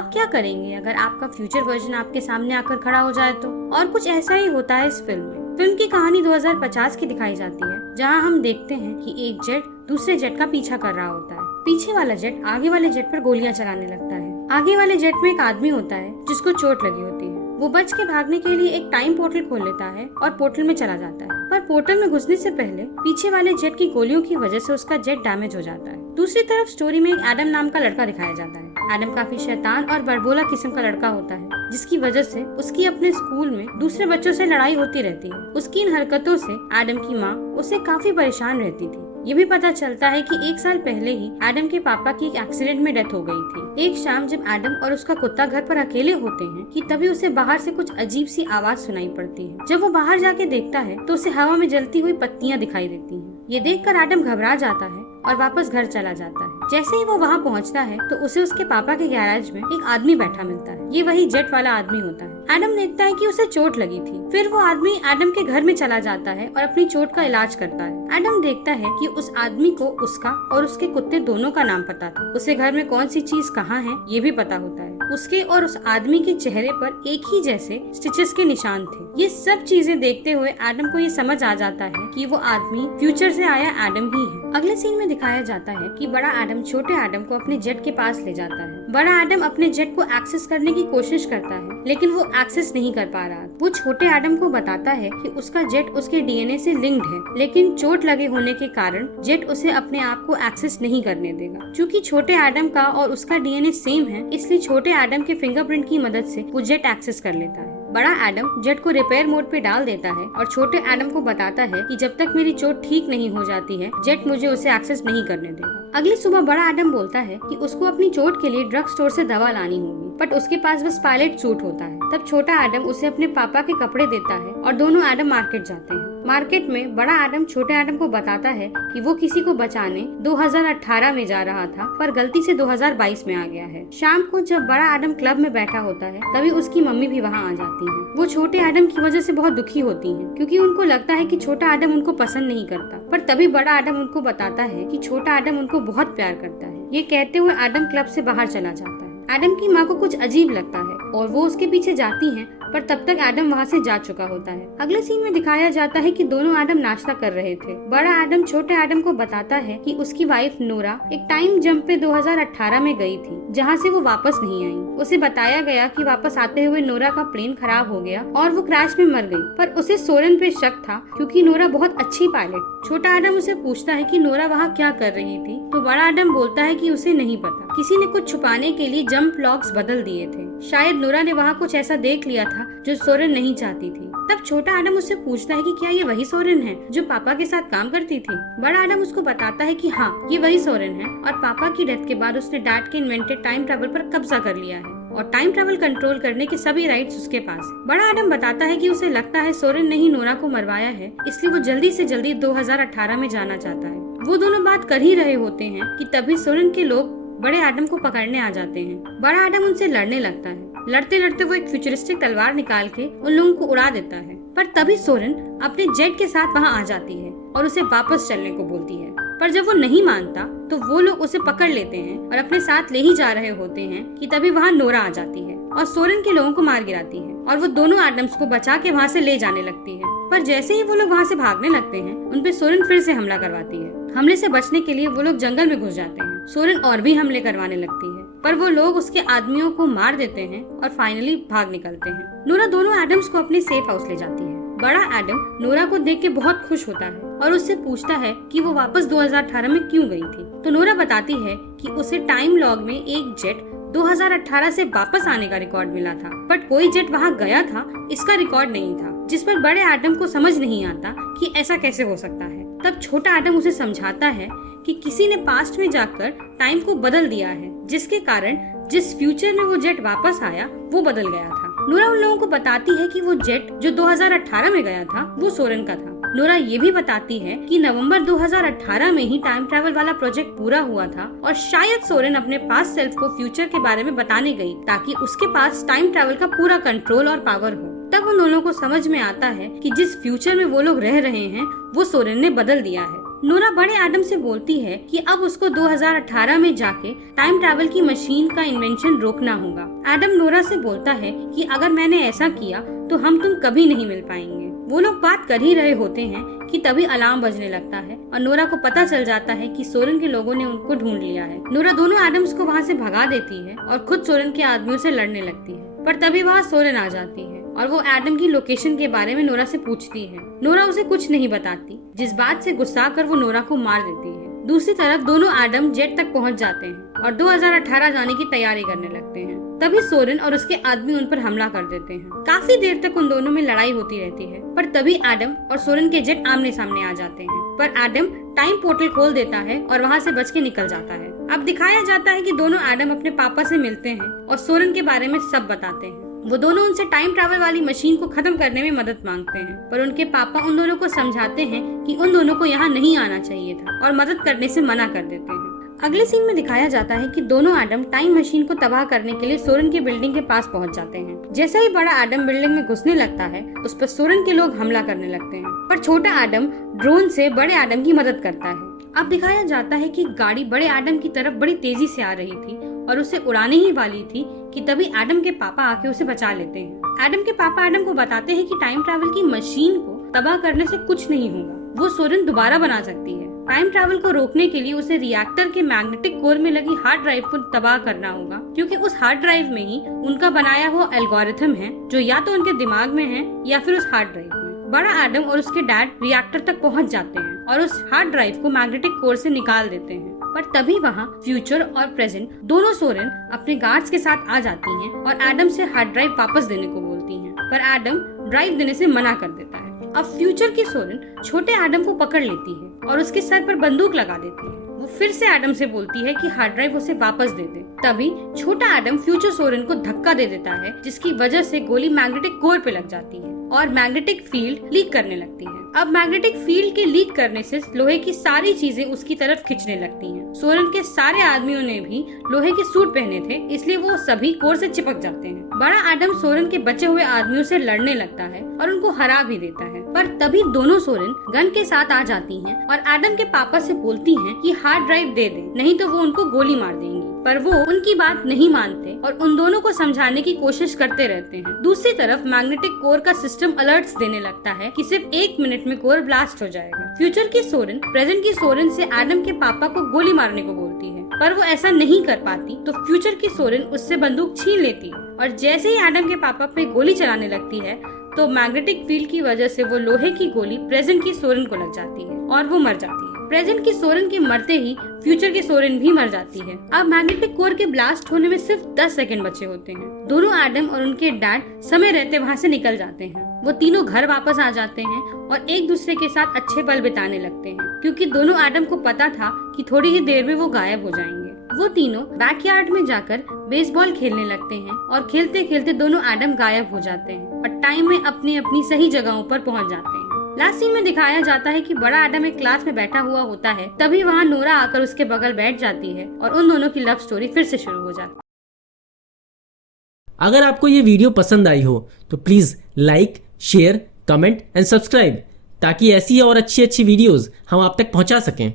आप क्या करेंगे अगर आपका फ्यूचर वर्जन आपके सामने आकर खड़ा हो जाए तो? और कुछ ऐसा ही होता है इस फिल्म में। फिल्म की कहानी 2050 की दिखाई जाती है, जहां हम देखते हैं कि एक जेट दूसरे जेट का पीछा कर रहा होता है। पीछे वाला जेट आगे वाले जेट पर गोलियां चलाने लगता है। आगे वाले जेट में एक आदमी होता है जिसको चोट लगी होती है। वो बच के भागने के लिए एक टाइम पोर्टल खोल लेता है और पोर्टल में चला जाता है, पर पोर्टल में घुसने से पहले पीछे वाले जेट की गोलियों की वजह से उसका जेट डैमेज हो जाता है। दूसरी तरफ स्टोरी में एक एडम नाम का लड़का दिखाया जाता है। एडम काफी शैतान और बड़बोला किस्म का लड़का होता है, जिसकी वजह से उसकी अपने स्कूल में दूसरे बच्चों से लड़ाई होती रहती है। उसकी इन हरकतों से एडम की माँ उससे काफी परेशान रहती थी। ये भी पता चलता है कि 1 साल पहले ही एडम के पापा की एक एक्सीडेंट में डेथ हो गई थी। एक शाम जब एडम और उसका कुत्ता घर पर अकेले होते हैं कि तभी उसे बाहर से कुछ अजीब सी आवाज सुनाई पड़ती है। जब वो बाहर जाके देखता है तो उसे हवा में जलती हुई पत्तियां दिखाई देती हैं। ये देखकर एडम घबरा जाता है और वापस घर चला जाता है। जैसे ही वो वहाँ पहुँचता है तो उसे उसके पापा के गैराज में एक आदमी बैठा मिलता है। ये वही जेट वाला आदमी होता है। एडम देखता है कि उसे चोट लगी थी। फिर वो आदमी एडम के घर में चला जाता है और अपनी चोट का इलाज करता है। एडम देखता है कि उस आदमी को उसका और उसके कुत्ते दोनों का नाम पता था। उसे घर में कौन सी चीज कहाँ है ये भी पता होता है। उसके और उस आदमी के चेहरे पर एक ही जैसे स्टिचेस के निशान थे। ये सब चीजें देखते हुए एडम को ये समझ आ जाता है कि वो आदमी फ्यूचर से आया एडम ही है। अगले सीन में दिखाया जाता है कि बड़ा एडम छोटे एडम को अपने जेट के पास ले जाता है। बड़ा एडम अपने जेट को एक्सेस करने की कोशिश करता है, लेकिन वो एक्सेस नहीं कर पा रहा। वो छोटे एडम को बताता है कि उसका जेट उसके डीएनए से लिंक्ड है, लेकिन चोट लगे होने के कारण जेट उसे अपने आप को एक्सेस नहीं करने देगा। चूँकि छोटे एडम का और उसका डीएनए सेम है, इसलिए छोटे एडम के फिंगरप्रिंट की मदद से वो जेट एक्सेस कर लेता है। बड़ा एडम जेट को रिपेयर मोड पे डाल देता है और छोटे एडम को बताता है कि जब तक मेरी चोट ठीक नहीं हो जाती है, जेट मुझे उसे एक्सेस नहीं करने देगा। अगली सुबह बड़ा एडम बोलता है कि उसको अपनी चोट के लिए ड्रग स्टोर से दवा लानी होगी, बट उसके पास बस पायलट सूट होता है। तब छोटा एडम उसे अपने पापा के कपड़े देता है और दोनों एडम मार्केट जाते हैं। मार्केट में बड़ा एडम छोटे एडम को बताता है कि वो किसी को बचाने 2018 में जा रहा था, पर गलती से 2022 में आ गया है। शाम को जब बड़ा एडम क्लब में बैठा होता है, तभी उसकी मम्मी भी वहाँ आ जाती है। वो छोटे एडम की वजह से बहुत दुखी होती हैं, क्योंकि उनको लगता है कि छोटा एडम उनको पसंद नहीं करता। पर तभी बड़ा एडम उनको बताता है कि छोटा एडम उनको बहुत प्यार करता है। ये कहते हुए एडम क्लब से बाहर चला जाता है। एडम की माँ को कुछ अजीब लगता है और वो उसके पीछे जाती हैं, पर तब तक एडम वहाँ से जा चुका होता है। अगले सीन में दिखाया जाता है कि दोनों एडम नाश्ता कर रहे थे। बड़ा एडम छोटे एडम को बताता है कि उसकी वाइफ नोरा एक टाइम जंप पे 2018 में गई थी, जहाँ से वो वापस नहीं आई। उसे बताया गया कि वापस आते हुए नोरा का प्लेन खराब हो गया और वो क्रैश में मर गई, पर उसे सोरेन पे शक था क्योंकि नोरा बहुत अच्छी पायलट। छोटा एडम उसे पूछता है कि नोरा वहाँ क्या कर रही थी, तो बड़ा एडम बोलता है कि उसे नहीं पता, किसी ने कुछ छुपाने के लिए जंप लॉक्स बदल दिए थे। शायद नोरा ने वहाँ कुछ ऐसा देख लिया था जो सोरेन नहीं चाहती थी। तब छोटा एडम उससे पूछता है कि क्या ये वही सोरेन है जो पापा के साथ काम करती थी। बड़ा एडम उसको बताता है कि हाँ, ये वही सोरेन है और पापा की डेथ के बाद उसने डैड के इन्वेंटेड टाइम ट्रैवल पर कब्जा कर लिया है और टाइम ट्रैवल कंट्रोल करने के सभी राइट्स उसके पास। बड़ा एडम बताता है कि उसे लगता है सोरेन ने ही नोरा को मरवाया है, इसलिए वो जल्दी से जल्दी 2018 में जाना चाहता है। वो दोनों बात कर ही रहे होते हैं कि तभी सोरेन के लोग बड़े एडम को पकड़ने आ जाते हैं। बड़ा एडम उनसे लड़ने लगता है। लड़ते लड़ते वो एक फ्यूचरिस्टिक तलवार निकाल के उन लोगों को उड़ा देता है, पर तभी सोरेन अपने जेट के साथ वहाँ आ जाती है और उसे वापस चलने को बोलती है। पर जब वो नहीं मानता तो वो लोग उसे पकड़ लेते हैं और अपने साथ ले ही जा रहे होते हैं कि तभी वहाँ नोरा आ जाती है और सोरेन के लोगों को मार गिराती है और वो दोनों एडम्स को बचा के वहाँ से ले जाने लगती है। पर जैसे ही वो लोग वहाँ से भागने लगते हैं, उन पे सोरेन फिर से हमला करवाती है। हमले से बचने के लिए वो लोग जंगल में घुस जाते हैं। सोरेन और भी हमले करवाने लगती है, पर वो लोग उसके आदमियों को मार देते हैं और फाइनली भाग निकलते हैं। नोरा दोनों एडम्स को अपने सेफ हाउस ले जाती है। बड़ा एडम नोरा को देख के बहुत खुश होता है और उससे पूछता है कि वो वापस 2018 में क्यों गई थी। तो नोरा बताती है कि उसे टाइम लॉग में एक जेट 2018 से वापस आने का रिकॉर्ड मिला था, बट कोई जेट वहाँ गया था इसका रिकॉर्ड नहीं था, जिस पर बड़े एडम को समझ नहीं आता कि ऐसा कैसे हो सकता है। तब छोटा एडम उसे समझाता है कि किसी ने पास्ट में जाकर टाइम को बदल दिया है, जिसके कारण जिस फ्यूचर में वो जेट वापस आया वो बदल गया था। नोरा उन लोगों को बताती है कि वो जेट जो 2018 में गया था वो सोरेन का था। नोरा ये भी बताती है कि नवंबर 2018 में ही टाइम ट्रैवल वाला प्रोजेक्ट पूरा हुआ था और शायद सोरेन अपने पास्ट सेल्फ को फ्यूचर के बारे में बताने गई ताकि उसके पास टाइम ट्रैवल का पूरा कंट्रोल और पावर हो। तब उन दोनों को समझ में आता है कि जिस फ्यूचर में वो लोग रह रहे हैं वो सोरेन ने बदल दिया है। नोरा बड़े एडम से बोलती है कि अब उसको 2018 में जाके टाइम ट्रैवल की मशीन का इन्वेंशन रोकना होगा। एडम नोरा से बोलता है कि अगर मैंने ऐसा किया तो हम तुम कभी नहीं मिल पाएंगे। वो लोग बात कर ही रहे होते हैं कि तभी अलार्म बजने लगता है और नोरा को पता चल जाता है कि सोरेन के लोगों ने उनको ढूंढ लिया है। नोरा दोनों एडम्स को वहाँ से भगा देती है और खुद सोरेन के आदमियों से लड़ने लगती है, पर तभी वहाँ सोरेन आ जाती है और वो एडम की लोकेशन के बारे में नोरा से पूछती है। नोरा उसे कुछ नहीं बताती, जिस बात से गुस्सा कर वो नोरा को मार देती है। दूसरी तरफ दोनों एडम जेट तक पहुंच जाते हैं और 2018 जाने की तैयारी करने लगते हैं। तभी सोरेन और उसके आदमी उन पर हमला कर देते हैं। काफी देर तक उन दोनों में लड़ाई होती रहती है, पर तभी एडम और सोरेन के जेट आमने सामने आ जाते हैं। पर एडम टाइम पोर्टल खोल देता है और वहाँ से बच के निकल जाता है। अब दिखाया जाता है कि दोनों एडम अपने पापा से मिलते हैं और सोरेन के बारे में सब बताते हैं। वो दोनों उनसे टाइम ट्रैवल वाली मशीन को खत्म करने में मदद मांगते हैं, पर उनके पापा उन दोनों को समझाते हैं कि उन दोनों को यहाँ नहीं आना चाहिए था और मदद करने से मना कर देते हैं। अगले सीन में दिखाया जाता है कि दोनों एडम टाइम मशीन को तबाह करने के लिए सोरेन की बिल्डिंग के पास पहुंच जाते हैं। जैसा ही बड़ा एडम बिल्डिंग में घुसने लगता है, उस पर सोरेन के लोग हमला करने लगते हैं, पर छोटा एडम ड्रोन से बड़े एडम की मदद करता है। अब दिखाया जाता है कि गाड़ी बड़े एडम की तरफ बड़ी तेजी से आ रही थी और उसे उड़ाने ही वाली थी कि तभी एडम के पापा आके उसे बचा लेते हैं। एडम के पापा एडम को बताते हैं कि टाइम ट्रैवल की मशीन को तबाह करने से कुछ नहीं होगा, वो सोरेन दोबारा बना सकती है। टाइम ट्रैवल को रोकने के लिए उसे रिएक्टर के मैग्नेटिक कोर में लगी हार्ड ड्राइव को तबाह करना होगा, क्योंकि उस हार्ड ड्राइव में ही उनका बनाया हुआ एल्गोरिथम है जो या तो उनके दिमाग में है या फिर उस हार्ड ड्राइव में। बड़ा एडम और उसके डैड रिएक्टर तक पहुंच जाते हैं और उस हार्ड ड्राइव को मैग्नेटिक कोर से निकाल देते हैं, पर तभी वहाँ फ्यूचर और प्रेजेंट दोनों सोरेन अपने गार्ड्स के साथ आ जाती हैं और एडम से हार्ड ड्राइव वापस देने को बोलती हैं, पर एडम ड्राइव देने से मना कर देता है। अब फ्यूचर की सोरेन छोटे एडम को पकड़ लेती है और उसके सर पर बंदूक लगा देती है। वो फिर से एडम से बोलती है कि हार्ड ड्राइव उसे वापस दे दे। तभी छोटा एडम फ्यूचर सोरेन को धक्का दे देता है, जिसकी वजह से गोली मैग्नेटिक कोर पे लग जाती है और मैग्नेटिक फील्ड लीक करने लगती है। अब मैग्नेटिक फील्ड के लीक करने से लोहे की सारी चीजें उसकी तरफ खिंचने लगती हैं। सोरेन के सारे आदमियों ने भी लोहे के सूट पहने थे, इसलिए वो सभी कोर से चिपक जाते हैं। बड़ा एडम सोरेन के बचे हुए आदमियों से लड़ने लगता है और उनको हरा भी देता है, पर तभी दोनों सोरेन गन के साथ आ जाती हैं और एडम के पापा से बोलती हैं कि हार्ड ड्राइव दे दे, नहीं तो वो उनको गोली मार देंगी। पर वो उनकी बात नहीं मानते और उन दोनों को समझाने की कोशिश करते रहते हैं। दूसरी तरफ मैग्नेटिक कोर का सिस्टम अलर्ट्स देने लगता है कि सिर्फ 1 मिनट में कोर ब्लास्ट हो जाएगा। फ्यूचर की सोरेन प्रेजेंट की सोरेन से एडम के पापा को गोली मारने को बोलती है, पर वो ऐसा नहीं कर पाती, तो फ्यूचर की सोरेन उससे बंदूक छीन लेती है और जैसे ही एडम के पापा पे गोली चलाने लगती है तो मैग्नेटिक फील्ड की वजह से वो लोहे की गोली प्रेजेंट की सोरेन को लग जाती है और वो मर जाती है। प्रेजेंट की सोरेन के मरते ही फ्यूचर की सोरेन भी मर जाती है। अब मैग्नेटिक कोर के ब्लास्ट होने में सिर्फ 10 सेकंड बचे होते हैं। दोनों एडम और उनके डैड समय रहते वहाँ से निकल जाते हैं। वो तीनों घर वापस आ जाते हैं और एक दूसरे के साथ अच्छे पल बिताने लगते हैं, क्योंकि दोनों एडम को पता था कि थोड़ी ही देर में वो गायब हो जाएंगे। वो तीनों बैकयार्ड में जाकर बेसबॉल खेलने लगते हैं और खेलते खेलते दोनों एडम गायब हो जाते हैं और टाइम में अपनी अपनी सही जगहों पर पहुंच जाते हैं। लास्ट सीन में दिखाया जाता है कि बड़ा एडम एक क्लास में बैठा हुआ होता है, तभी वहाँ नोरा आकर उसके बगल बैठ जाती है और उन दोनों की लव स्टोरी फिर से शुरू हो जाती है। अगर आपको ये वीडियो पसंद आई हो तो please like, share, comment and subscribe, ताकि ऐसी और अच्छी वीडियोस हम आप तक पहुंचा सकें।